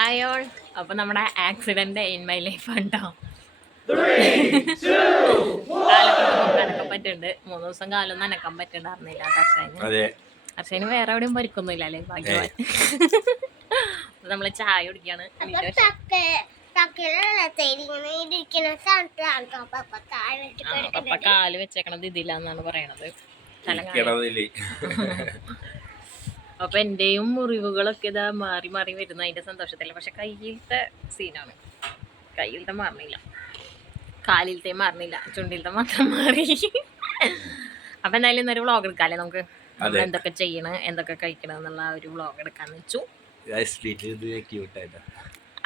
Hi all അപ്പൊ നമ്മുടെ accident in my life ഉണ്ടോ? കാലൊക്കെ നനക്കാൻ പറ്റുന്നുണ്ട്. മൂന്ന് ദിവസം കാലം നനക്കാൻ പറ്റുന്നുണ്ടായിരുന്നില്ല. അറിഞ്ഞില്ല അതെ. ഹർഷന് വേറെ എവിടെയും പരിക്കൊന്നുമില്ല അല്ലേ? ഭാഗ്യവാൻ. നമ്മൾ ചായ കുടിക്കാണ്. പപ്പ കാൽ വെച്ചേക്കണത് പറയണത്. തല കാണാൻ കിടന്നില്ലേ അപ്പൊ എന്റെയും മുറിവുകളൊക്കെ ഇതാ മാറി മാറി വരുന്ന. അതിന്റെ സന്തോഷത്തിൽ പക്ഷെ കയ്യിലത്തെ സീനാണ് കയ്യിലത്തെ മാറണില്ല കാലിലത്തെ മാറണില്ല ചുണ്ടിലത്തെ മാത്രം മാറി. അപ്പൊ എന്തായാലും ഇന്നൊരു വ്ളോഗ് എടുക്കാല്ലേ നമുക്ക്? നമ്മൾ എന്തൊക്കെ ചെയ്യണം എന്തൊക്കെ കഴിക്കണം എന്നുള്ള ഒരു വ്ളോഗ് എടുക്കാന്ന് വെച്ചു.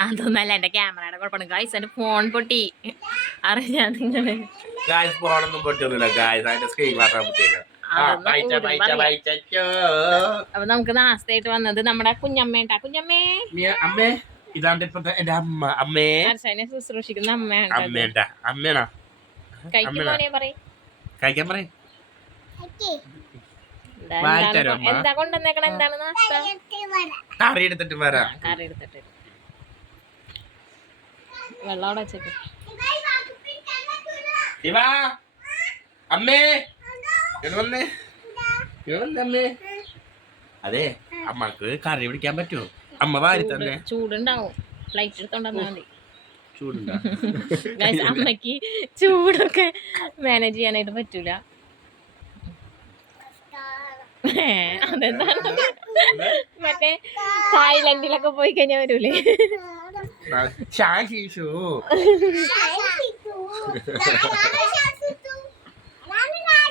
അതൊന്നല്ല എന്റെ ക്യാമറയുടെ കുഴപ്പമാണ് ഗായ്സ് എന്റെ ഫോൺ പൊട്ടി. അറിയാ നിങ്ങൾ. ഗായ്സ് ഫോണൊന്നും പൊട്ടിയൊന്നുമില്ല. ഗായ്സ് അതിന്റെ സ്ക്രീൻ മാത്രം പറയാ. അപ്പൊ നമുക്ക് നാസ്തയായിട്ട് വന്നത് നമ്മുടെ കുഞ്ഞമ്മേട്ടാ. കുഞ്ഞമ്മേ. അമ്മേ. ഇതാണ്ട് ഇപ്പൊ എന്റെ അമ്മ. അമ്മേ. ഹർഷനെ ശുശ്രൂഷിക്കുന്ന അമ്മയാണ് അമ്മേണ്ട പറയും. കഴിക്കാൻ പറയും. എന്താ അമ്മ. കൊണ്ടുവന്നേക്കണ? എന്താണ് നാസ്ത? കറി എടുത്തിട്ട് വരാം. കറി എടുത്തിട്ട്. വെള്ളം അവിടെ വെച്ചിട്ട് അമ്മേ. അമ്മേ. അതെ അമ്മയ്ക്ക് കറി പിടിക്കാൻ പറ്റുമോ? അമ്മ വാരി തന്നെ. ചൂടുണ്ടാവും. ഫ്ലൈറ്റ് എടുത്തോണ്ടാ മതി. ചൂടുണ്ടാവും അമ്മയ്ക്ക് ചൂടൊക്കെ മാനേജ് ചെയ്യാനായിട്ട് പറ്റൂല. അതെന്താണ്? മറ്റേ തായ്ലൻഡിലൊക്കെ പോയി കഴിഞ്ഞാൽ വരൂലേ? ഷാഷീഷു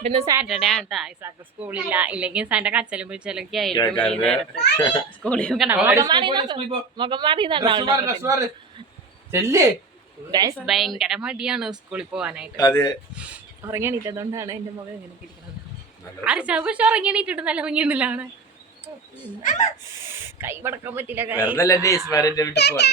പിന്നെ സാറ്റർഡേ ആണ് കേട്ടോ ഇസാക്ക് സ്കൂളില്ല. ഇല്ലെങ്കിൽ സാറിന്റെ കച്ചലും പിടിച്ചലൊക്കെ ആയിരിക്കും ഈ കേൾക്കാതെ. നേരത്ത്. സ്കൂളിൽ മുഖം മാറി നോക്ക്. മുഖം മാറി ചെല്ലേ. ഗൈസ് ഭയങ്കര മടിയാണ് സ്കൂളിൽ പോവാനായിട്ട്. അതെ. ഉറങ്ങി എണീറ്റതുകൊണ്ടാണ് എന്റെ മുഖം ഇങ്ങനെ ഇരിക്കുന്നത് അരച്ചാ പക്ഷെ ഉറങ്ങി എണീറ്റിട്ട് നല്ല ഭംഗിയുണ്ടല്ലാണ് കൈ പറ്റില്ല കൈ. വെറുതെ ഡേസ്മാരെ വിട്ട് പോകാൻ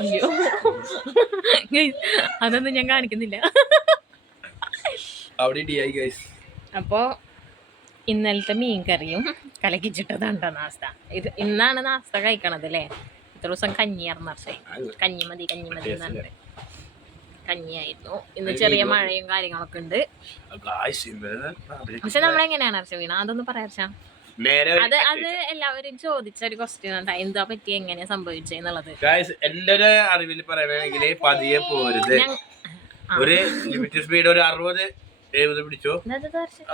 അയ്യോ. Guys, അതൊന്നും ഞാൻ കാണിക്കുന്നില്ല. അപ്പോ ഇന്നലത്തെ മീൻ കറിയും കലക്കിച്ചിട്ടതാണ്ടോ നാസ്ത. ഇത് ഇന്നാണ് നാസ്ത കഴിക്കണത് അല്ലേ ഇത്ര ദിവസം കഞ്ഞിയായിരുന്നു പക്ഷേ. കഞ്ഞി മതി കഞ്ഞി മതി കഞ്ഞിയായിരുന്നു. ഇന്ന് ചെറിയ മഴയും കാര്യങ്ങളൊക്കെ ഉണ്ട്. പക്ഷെ നമ്മളെങ്ങനെയാണ് അർച്ച വീണ അതൊന്ന് പറയാ അത് അത് എല്ലാവരും ചോദിച്ച ഒരു ക്വസ്റ്റ്യൻ എന്താ പറ്റി? എങ്ങനെ സംഭവിച്ചെന്നുള്ളത് എന്റെ ഒരു അറിവിൽ പറയണെങ്കിൽ പതിയെ പോരുത്. ഒരു ലിമിറ്റ് സ്പീഡ് ഒരു അറുപത് എഴുപത് പിടിച്ചോ?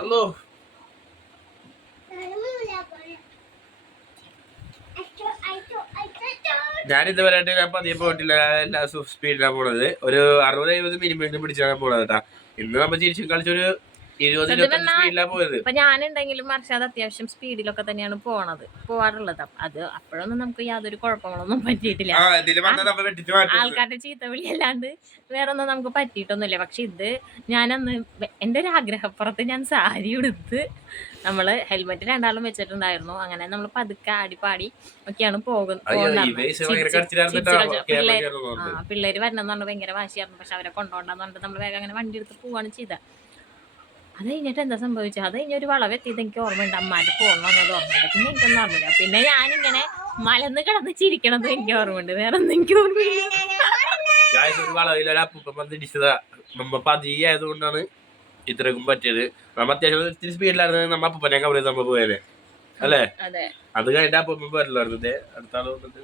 അല്ലോ ഞാൻ ഇതുവരെ ഞാൻ പതിയെ പോയിട്ടില്ല. എല്ലാ സ്പീഡിലാണ് പോണത്. ഒരു അറുപത് എഴുപത് മിനിമം പിടിച്ചാണ് പോണത് കേട്ടാ ഇന്ന് നമ്മ ചിരിച്ചു കളിച്ചൊരു ഇപ്പൊ ഞാനുണ്ടെങ്കിലും മർഷാദ് അത്യാവശ്യം സ്പീഡിലൊക്കെ തന്നെയാണ് പോണത്. പോവാറുള്ളത്. അത് അപ്പോഴൊന്നും നമുക്ക് യാതൊരു കുഴപ്പങ്ങളൊന്നും പറ്റിയിട്ടില്ല. ചീത്ത ആൾക്കാരുടെ ചീത്തവിളി അല്ലാണ്ട് വേറെ ഒന്നും നമുക്ക് പറ്റിയിട്ടൊന്നുമില്ല. പക്ഷെ ഇത് ഞാനന്ന് എന്റെ എന്റെ ഒരു ആഗ്രഹപ്പുറത്ത് ഞാൻ സാരി ഉടുത്ത് നമ്മൾ ഹെൽമെറ്റ് രണ്ടാളും വെച്ചിട്ടുണ്ടായിരുന്നു. അങ്ങനെ നമ്മൾ പതുക്കെ ആടിപ്പാടി പാടി ഒക്കെയാണ് പോകുന്നത് പിള്ളേര് വരണമെന്ന് പറഞ്ഞാൽ ഭയങ്കര വാശിയായിരുന്നു. പക്ഷെ അവരെ കൊണ്ടുപോകണ്ടെന്ന് പറഞ്ഞിട്ട് നമ്മൾ വേഗം അങ്ങനെ വണ്ടി എടുത്ത് പോവാണ് ചെയ്തത്. അത് കഴിഞ്ഞിട്ട് എന്താ സംഭവിച്ചത്? അത് കഴിഞ്ഞ ഒരു വളവെത്തിയത് എനിക്ക് ഓർമ്മയുണ്ട്. അമ്മാന്റെ ഫോൺ വന്നത് ഓർമ്മയുണ്ട്. പിന്നെ എനിക്കൊന്നും ഓർമ്മയില്ല. പിന്നെ ഞാനിങ്ങനെ മലന്ന് കിടന്ന് ചിരിക്കണത് എനിക്ക് ഓർമ്മയുണ്ട്. വേറെ ഒന്നും എനിക്ക് ഓർമ്മയില്ല. നമ്മ ആയതുകൊണ്ടാണ് ഇത്രക്കും പറ്റിയത്. നമ്മ അത്യാവശ്യം ഇത്തിരി സ്പീഡിലായിരുന്നു നമ്മ അപ്പനെ കവർ ചെയ്ത് നമ്മ പോയത്. അല്ലേ? അതെ. അത് കഴിഞ്ഞ അപ്പൊ വരില്ലായിരുന്നു. അടുത്ത വന്നിട്ട്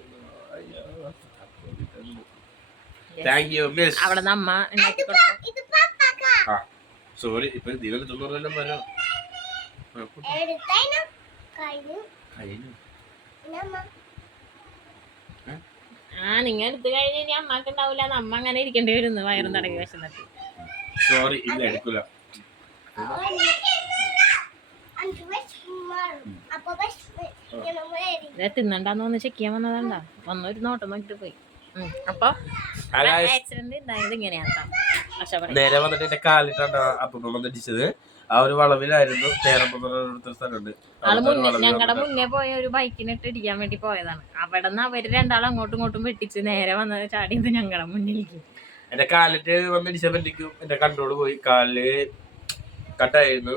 താങ്ക് യു മിസ് അവിടെ ആ. സോറി ഇപ്പൊ ദീപക് തൊണ്ണൂറെല്ലാം വരാം ആ നിങ്ങൾ എടുത്തു കഴിഞ്ഞ ഇനി അമ്മയ്ക്ക് ഉണ്ടാവില്ല അമ്മ അങ്ങനെ ഇരിക്കേണ്ടി വരുന്നു വയറും തടകി വിശന്നിട്ട് സോറി ഇല്ല എടുക്കൂല ഇത് തിന്നണ്ടാന്ന് വന്ന് ചെക്ക് ചെയ്യാൻ വന്നതാണ്ടാ വന്നൊരു നോട്ടം നോക്കിട്ട് പോയി. അപ്പൊ ആക്സിഡന്റ് ഉണ്ടായത് ഇങ്ങനെയാണ് നേരെ വന്നിട്ട് എന്റെ കാലിട്ടാണ് അപ്പം വന്ന് ആ ഒരു വളവിലായിരുന്നു സ്ഥലമുണ്ട്. ഞങ്ങളുടെ മുന്നേ പോയ ഒരു ബൈക്കിനിട്ട് ഇടിക്കാൻ വേണ്ടി പോയതാണ്. അവിടെ നിന്ന് അവർ രണ്ടാളും അങ്ങോട്ടും ഇങ്ങോട്ടും വെട്ടിച്ച് നേരെ വന്നത് ചാടിയത് ഞങ്ങളുടെ മുന്നിലേക്ക് എന്റെ കാലിട്ട് വന്ന് ഇടിച്ചപ്പോഴത്തേക്കും എന്റെ കൺട്രോൾ പോയി. കാലിൽ കട്ടായിരുന്നു.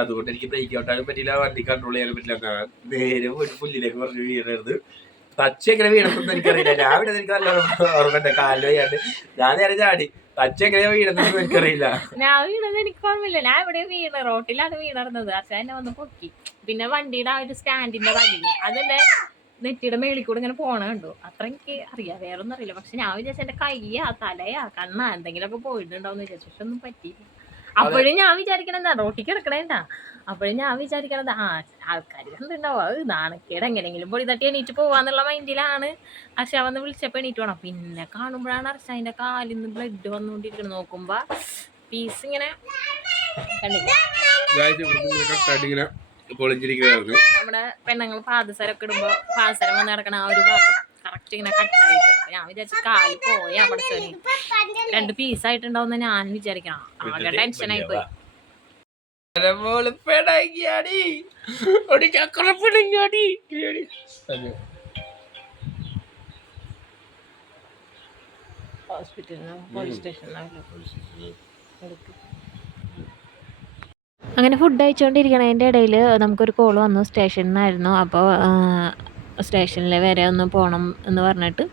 അതുകൊണ്ട് എനിക്ക് ബ്രേക്ക് ഔട്ടാനും പറ്റില്ല വണ്ടി കൺട്രോൾ ചെയ്യാനും പറ്റില്ല നേരെ പോയിട്ട് പുല്ലിലേക്ക് പറഞ്ഞു വീണത് ടച്ച് എങ്ങനെ വീണെന്ന് എനിക്കറിയില്ല. ഞാൻ എനിക്ക് നല്ല ഓർമ്മയുണ്ട്. കാൽ വയ്യാണ്ട്. ഞാൻ നേരെ ചാടി. ടച്ച് എങ്ങനെയാ വീണെന്ന് എനിക്കറിയില്ല. ഞാൻ വീണത് എനിക്ക് ഓർമ്മയില്ല ഞാൻ ഇവിടെ വീണ. റോട്ടിലാണ് വീണർന്നത്. അച്ഛൻ എന്നെ വന്ന് പൊക്കി. പിന്നെ വണ്ടിയുടെ ആ ഒരു സ്റ്റാൻഡിന്റെ വഴി അതെന്റെ നെറ്റിയുടെ മേളിൽ കൂടെ ഇങ്ങനെ പോണ കണ്ടു. അത്ര എനിക്ക് അറിയാം. വേറെ ഒന്നും അറിയില്ല. പക്ഷെ ഞാൻ വിചാരിച്ച എന്റെ കയ്യാ തലയാ കണ്ണാ എന്തെങ്കിലുമൊക്കെ പോയിട്ടുണ്ടാവും വിചാരിച്ചു. പക്ഷെ ഒന്നും പറ്റിയില്ല. അപ്പോഴും ഞാൻ വിചാരിക്കണെന്താ റോട്ടിൽ കിടക്കണേണ്ടാ അപ്പോഴും ഞാൻ വിചാരിക്കണത് ആ ആൾക്കാർ കണ്ടിട്ടുണ്ടാവും അത് നാണക്കേട്. എങ്ങനെയെങ്കിലും പൊടി തട്ടി എണീറ്റ് പോവാന്നുള്ള മൈൻഡിലാണ്. പക്ഷെ അവന്ന് വിളിച്ചപ്പോൾ എണീറ്റ് വേണം പിന്നെ കാണുമ്പോഴാണ് അർഷ അതിന്റെ കാലിൽ നിന്ന് ബ്ലഡ് വന്നുകൊണ്ടിരിക്കുന്നത് നോക്കുമ്പോ പീസ് ഇങ്ങനെ കണ്ടില്ല നമ്മുടെ പെണ്ണുങ്ങൾ പാദസരമൊക്കെ ഇടുമ്പോ പാദസരം വന്ന് കിടക്കണ ആ ഒരു ഭാഗം കറക്റ്റ് ഇങ്ങനെ കട്ടായിട്ട് ഞാൻ വിചാരിച്ചു കാൽ പോയാ പഠിച്ചോനി രണ്ട് പീസ് ആയിട്ടുണ്ടാവും ഞാൻ വിചാരിക്കണം. ആകെ ടെൻഷനായി പോയി. ഹോസ്പിറ്റലിനോ പോലീസ് സ്റ്റേഷനിലോ അങ്ങനെ ഫുഡ് അയച്ചുകൊണ്ടിരിക്കണതിന്റെ ഇടയിൽ നമുക്കൊരു കോൾ വന്നു. സ്റ്റേഷനിൽ നിന്നായിരുന്നു അപ്പോൾ സ്റ്റേഷനിൽ വരെ ഒന്ന് പോകണം എന്ന് പറഞ്ഞിട്ട്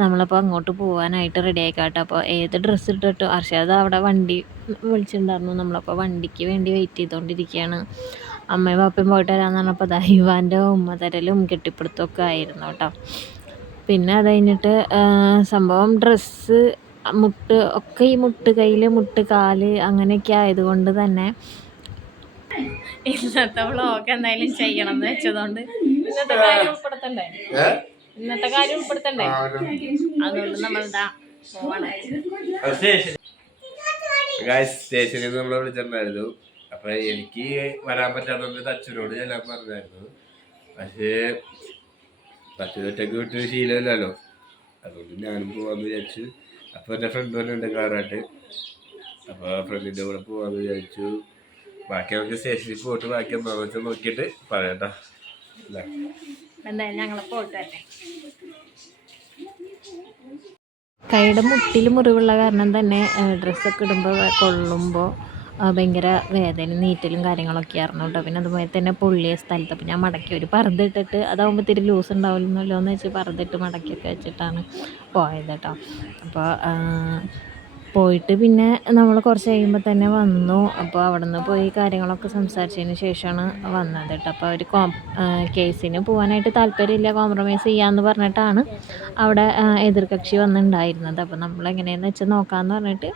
നമ്മളപ്പോൾ അങ്ങോട്ട് പോകാനായിട്ട് റെഡി ആയിക്കാട്ടെ. അപ്പോൾ ഏത് ഡ്രസ്സ് ഇട്ടിട്ടോ അർഷാദ് അവിടെ വണ്ടി വിളിച്ചിട്ടുണ്ടായിരുന്നു. നമ്മളപ്പോൾ വണ്ടിക്ക് വേണ്ടി വെയിറ്റ് ചെയ്തുകൊണ്ടിരിക്കുകയാണ് അമ്മയും പാപ്പയും പോയിട്ട് വരാമെന്ന് പറഞ്ഞപ്പോൾ ദൈവാന്റെ ഉമ്മ തരലും കെട്ടിപ്പിടുത്തമൊക്കെ ആയിരുന്നു കേട്ടോ. പിന്നെ അത് കഴിഞ്ഞിട്ട് സംഭവം ഡ്രസ്സ് മുട്ട് ഒക്കെ ഈ മുട്ട് കയ്യിൽ മുട്ട് കാൽ അങ്ങനെയൊക്കെ ആയതുകൊണ്ട് തന്നെ ഇന്നത്തെ വ്ളോഗ് എന്തായാലും ചെയ്യണം എന്ന് വെച്ചതുകൊണ്ട്. ഇന്നത്തെ കാര്യം ഉൾപ്പെടുത്തണ്ടേ? ഇന്നത്തെ കാര്യം ഉൾപ്പെടുത്തണ്ടേ? അതുകൊണ്ട് നമ്മൾ എന്താ പോവാണ്. ഗായ്സ് സ്റ്റേഷനിൽ നിന്ന് നമ്മളെ വിളിച്ചിട്ടുണ്ടായിരുന്നു. അപ്പൊ എനിക്ക് വരാൻ പറ്റാത്തതുകൊണ്ട് അച്ഛനോട് ചെല്ലാൻ പറഞ്ഞായിരുന്നു. പക്ഷേ അച്ഛനൊറ്റക്ക് വിട്ട് ശീലമില്ലല്ലോ. അതുകൊണ്ട് ഞാനും പോവാന്ന് വിചാരിച്ചു. അപ്പൊ എന്റെ ഫ്രണ്ട് തന്നെ ഉണ്ട് കാറായിട്ട്. അപ്പൊ ഫ്രണ്ടിന്റെ കൂടെ പോവാന്ന് വിചാരിച്ചു. ബാക്കി നമുക്ക് സ്റ്റേഷനിൽ പോയിട്ട് ബാക്കി എന്താണെന്ന് വെച്ചാൽ നോക്കിയിട്ട്? എന്തായാലും ഞങ്ങൾ തന്നെ കൈയുടെ മുട്ടിൽ മുറിവുള്ള കാരണം തന്നെ ഡ്രസ്സൊക്കെ ഇടുമ്പോൾ കൊള്ളുമ്പോൾ ഭയങ്കര വേദന നീറ്റലും കാര്യങ്ങളൊക്കെ ആയിരുന്നു കേട്ടോ. പിന്നെ അതുപോലെ തന്നെ പൊള്ളിയ സ്ഥലത്ത് അപ്പോൾ ഞാൻ മടക്കി ഒരു ഇട്ടിട്ട് അതാകുമ്പോൾ ഇത്തിരി ലൂസ് ഉണ്ടാവില്ലല്ലോ എന്ന് വെച്ച് പറതിട്ട് മടക്കിയൊക്കെ വെച്ചിട്ടാണ് പോയത് കേട്ടോ. അപ്പോൾ പോയിട്ട് പിന്നെ നമ്മൾ കുറച്ച് കഴിയുമ്പോൾ തന്നെ വന്നു. അപ്പോൾ അവിടെ നിന്ന് പോയി കാര്യങ്ങളൊക്കെ സംസാരിച്ചതിന് ശേഷമാണ് വന്നത് കേട്ടോ. അപ്പോൾ അവർ കോം കേസിന് പോകാനായിട്ട് താല്പര്യമില്ല കോംപ്രമൈസ് ചെയ്യാമെന്ന് പറഞ്ഞിട്ടാണ് അവിടെ എതിർകക്ഷി വന്നിട്ടുണ്ടായിരുന്നത് അപ്പോൾ നമ്മൾ എങ്ങനെയാണെന്ന് വെച്ചാൽ നോക്കാമെന്ന് പറഞ്ഞിട്ട്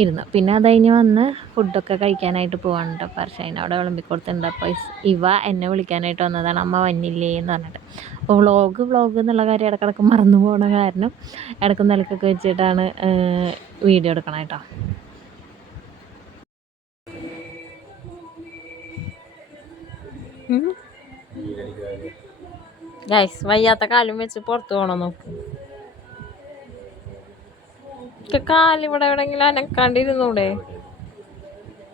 ഇരുന്നു. പിന്നെ അത് കഴിഞ്ഞ് വന്ന് ഫുഡൊക്കെ കഴിക്കാനായിട്ട് പോവാണ് കേട്ടോ പക്ഷേ അവിടെ വിളമ്പി കൊടുത്തിട്ടുണ്ട് അപ്പോൾ ഇവ എന്നെ വിളിക്കാനായിട്ട് വന്നതാണ്. അമ്മ വന്നില്ലേ എന്ന് പറഞ്ഞിട്ട്. അപ്പോൾ വ്ളോഗ് വ്ളോഗ് എന്നുള്ള കാര്യം ഇടക്കിടക്ക് മറന്നു പോകണ കാരണം ഇടക്കും നിലക്കൊക്കെ വെച്ചിട്ടാണ് വീഡിയോ എടുക്കണം കേട്ടോ. ഗൈസ് വയ്യാത്ത കാലും വെച്ച് പുറത്ത് പോകണം നോക്ക്. കാലിവിടെ എവിടെയെങ്കിലും അനക്കാണ്ടിരുന്നൂടെ.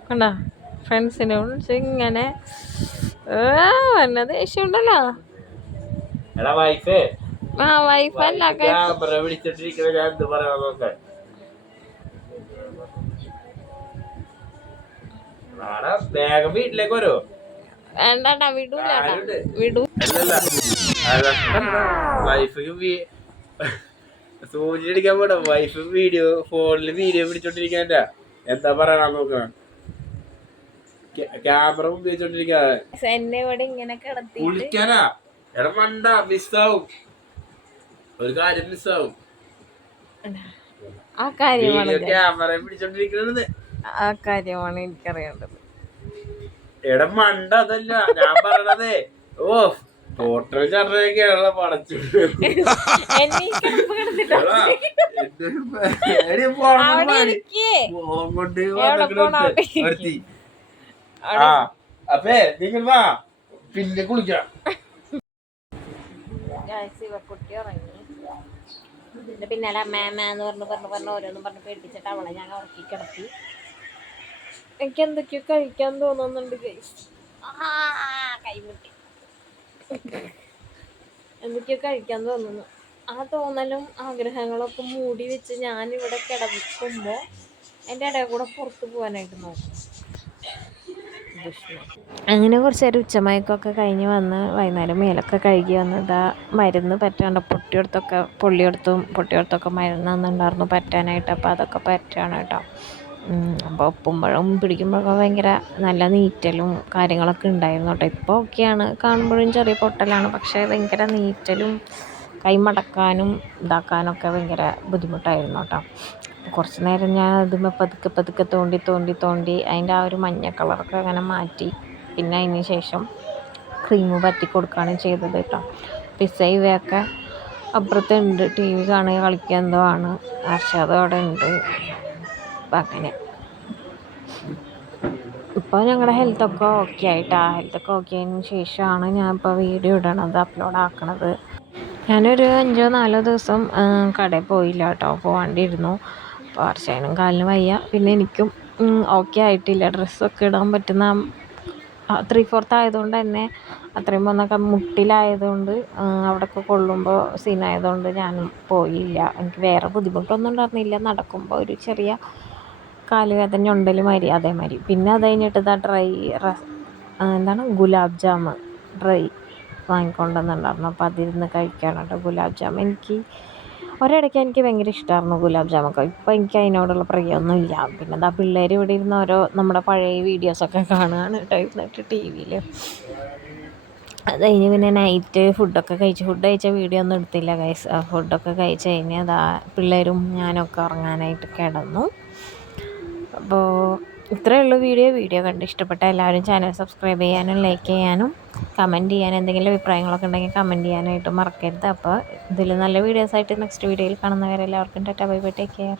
കണ്ട? ഫ്രണ്ട്സിനെ വിളിച്ച് ഇങ്ങനെ വല്ല ദേഷ്യം ഉണ്ടല്ലോ ആ വൈഫ് അല്ല വേഗം വീട്ടിലേക്ക് വരോ. വേണ്ടാ വിടൂല? വിടൂ. വൈഫ് സൂചി അടിക്കാൻ പോടാ വൈഫ് വീഡിയോ ഫോണിൽ വീഡിയോ പിടിച്ചോണ്ടിരിക്കാന്റെ എന്താ പറയാൻ നോക്കണം ക്യാമറ ഉപയോഗിച്ചോണ്ടിരിക്കാതെ എന്നെ ഇവിടെ ഇങ്ങനെ കിടത്തി കുളിക്കാനാ. എടാ മണ്ട മിസ്സാവും ഒരു കാര്യം മിസ്സാവും ആ കാര്യമാണ് ക്യാമറ പിടിച്ചോണ്ടിരിക്കുന്നത് ആ കാര്യമാണ് എനിക്കറിയേണ്ടത്. എടാ മണ്ട അതല്ല. ഞാൻ പറയണതേ. ഓ പടച്ചു അപ്പേ നിങ്ങൾ വാ. പിന്നെ കുളിക്കാം. കുട്ടി ഉറങ്ങി. പിന്നാലെ പറഞ്ഞു പറഞ്ഞു പറഞ്ഞ് ഓരോന്നും പറഞ്ഞ് പേടിപ്പിച്ചിട്ട് അവളെ ഞാൻ ഉറക്കി കിടത്തി. എനിക്ക് എന്തൊക്കെയോ കഴിക്കാൻ തോന്നുന്നുണ്ട് കൈമുട്ടി. എന്തൊക്കെയോ കഴിക്കാൻ തോന്നുന്നു. ആ തോന്നലും ആഗ്രഹങ്ങളൊക്കെ മൂടി വെച്ച് ഞാൻ ഇവിടെ കിടക്കുമ്പോൾ എന്റെ ഇടയിൽ കൂടെ പുറത്ത് പോകാനായിട്ട് നോക്കും. അങ്ങനെ കുറച്ച് നേരം ഉച്ചമയക്കമൊക്കെ കഴിഞ്ഞ് വന്ന് വൈകുന്നേരം മേലൊക്കെ കഴുകി വന്ന് ഇതാ മരുന്ന് പറ്റാണ്ട് പൊട്ടിയെടുത്തൊക്കെ പൊള്ളിയെടുത്തും പൊട്ടിയെടുത്തൊക്കെ മരുന്ന് തന്നിട്ടുണ്ടായിരുന്നു പറ്റാനായിട്ട്. അപ്പോൾ അതൊക്കെ പറ്റാണ് കേട്ടോ. അപ്പോൾ ഒപ്പുമ്പോഴും പിടിക്കുമ്പോഴൊക്കെ ഭയങ്കര നല്ല നീറ്റലും കാര്യങ്ങളൊക്കെ ഉണ്ടായിരുന്നു കേട്ടോ ഇപ്പോൾ ഒക്കെയാണ് കാണുമ്പോഴും ചെറിയ പൊട്ടലാണ്. പക്ഷേ ഭയങ്കര നീറ്റലും കൈ മടക്കാനും ഇതാക്കാനൊക്കെ ഭയങ്കര ബുദ്ധിമുട്ടായിരുന്നു കേട്ടോ കുറച്ച് നേരം ഞാൻ അതുമ്മേ പതുക്കെ പതുക്കെ തോണ്ടി തോണ്ടി തോണ്ടി അതിന്റെ ആ ഒരു മഞ്ഞ കളറൊക്കെ അങ്ങനെ മാറ്റി. പിന്നെ അതിന് ശേഷം ക്രീം പറ്റി കൊടുക്കുകയാണ് ചെയ്തത് കേട്ടോ പിസ്സ ഇവയൊക്കെ അപ്പുറത്തുണ്ട്. ടി വി കാണുക കളിക്കുക എന്തോ ആണ്. അർഷാദ് അവിടെ ഉണ്ട്. അപ്പം അങ്ങനെ ഇപ്പോൾ ഞങ്ങളുടെ ഹെൽത്തൊക്കെ ഓക്കെ ആയിട്ടാണ് ഹെൽത്തൊക്കെ ഓക്കെ ആയതിനു ശേഷമാണ് ഞാൻ ഇപ്പോൾ വീഡിയോ ഇടണത് അപ്ലോഡ് ആക്കണത്. ഞാനൊരു അഞ്ചോ നാലോ ദിവസം കടയിൽ പോയില്ല കേട്ടോ പോകാണ്ടിരുന്നു അർച്ചേനും കാലിന് വയ്യ. പിന്നെ എനിക്കും ഓക്കെ ആയിട്ടില്ല. ഡ്രസ്സൊക്കെ ഇടാൻ പറ്റുന്ന ത്രീ ഫോർത്ത് ആയതുകൊണ്ട് തന്നെ അത്രയും പോന്നൊക്കെ മുട്ടിലായതുകൊണ്ട് അവിടെയൊക്കെ കൊള്ളുമ്പോൾ സീനായതുകൊണ്ട് ഞാനും പോയില്ല. എനിക്ക് വേറെ ബുദ്ധിമുട്ടൊന്നും ഉണ്ടായിരുന്നില്ല. നടക്കുമ്പോൾ ഒരു ചെറിയ കാലുവേദന ഉണ്ടൽ മാതിരി അതേമാതിരി. പിന്നെ അത് കഴിഞ്ഞിട്ട് ഇതാ ഡ്രൈ എന്താണ്? ഗുലാബ് ജാമ് ഡ്രൈ വാങ്ങിക്കൊണ്ടുവന്നിട്ടുണ്ടായിരുന്നു. അപ്പോൾ അതിരുന്ന് കഴിക്കാൻ കേട്ടോ ഗുലാബ് ജാം. എനിക്ക് ഒരിടയ്ക്ക് എനിക്ക് ഭയങ്കര ഇഷ്ടമായിരുന്നു ഗുലാബ് ജാമൊക്കെ ഇപ്പോൾ എനിക്ക് അതിനോടുള്ള പ്രിയമൊന്നും ഇല്ല പിന്നെ എന്താ പിള്ളേർ ഇവിടെ ഇരുന്ന് ഓരോ നമ്മുടെ പഴയ വീഡിയോസൊക്കെ കാണുകയാണ് കേട്ടോ ഇരുന്നിട്ട് ടി വിയിൽ അത് കഴിഞ്ഞ് പിന്നെ നൈറ്റ് ഫുഡൊക്കെ കഴിച്ച് ഫുഡ് കഴിച്ച വീഡിയോ ഒന്നും എടുത്തില്ല കഴിച്ച ഫുഡൊക്കെ കഴിച്ച് കഴിഞ്ഞ് അതാ പിള്ളേരും ഞാനൊക്കെ ഉറങ്ങാനായിട്ട് കിടന്നു. അപ്പോൾ ഇത്രയേ ഉള്ളൂ വീഡിയോ. വീഡിയോ കണ്ട് ഇഷ്ടപ്പെട്ട എല്ലാവരും ചാനൽ സബ്സ്ക്രൈബ് ചെയ്യാനും ലൈക്ക് ചെയ്യാനും കമന്റ് ചെയ്യാനും എന്തെങ്കിലും അഭിപ്രായങ്ങളൊക്കെ ഉണ്ടെങ്കിൽ കമന്റ് ചെയ്യാനായിട്ട് മറക്കരുത്. അപ്പോൾ ഇതിൽ നല്ല വീഡിയോസായിട്ട് നെക്സ്റ്റ് വീഡിയോയിൽ കാണുന്നവരെല്ലാവർക്കും tata bye bye take care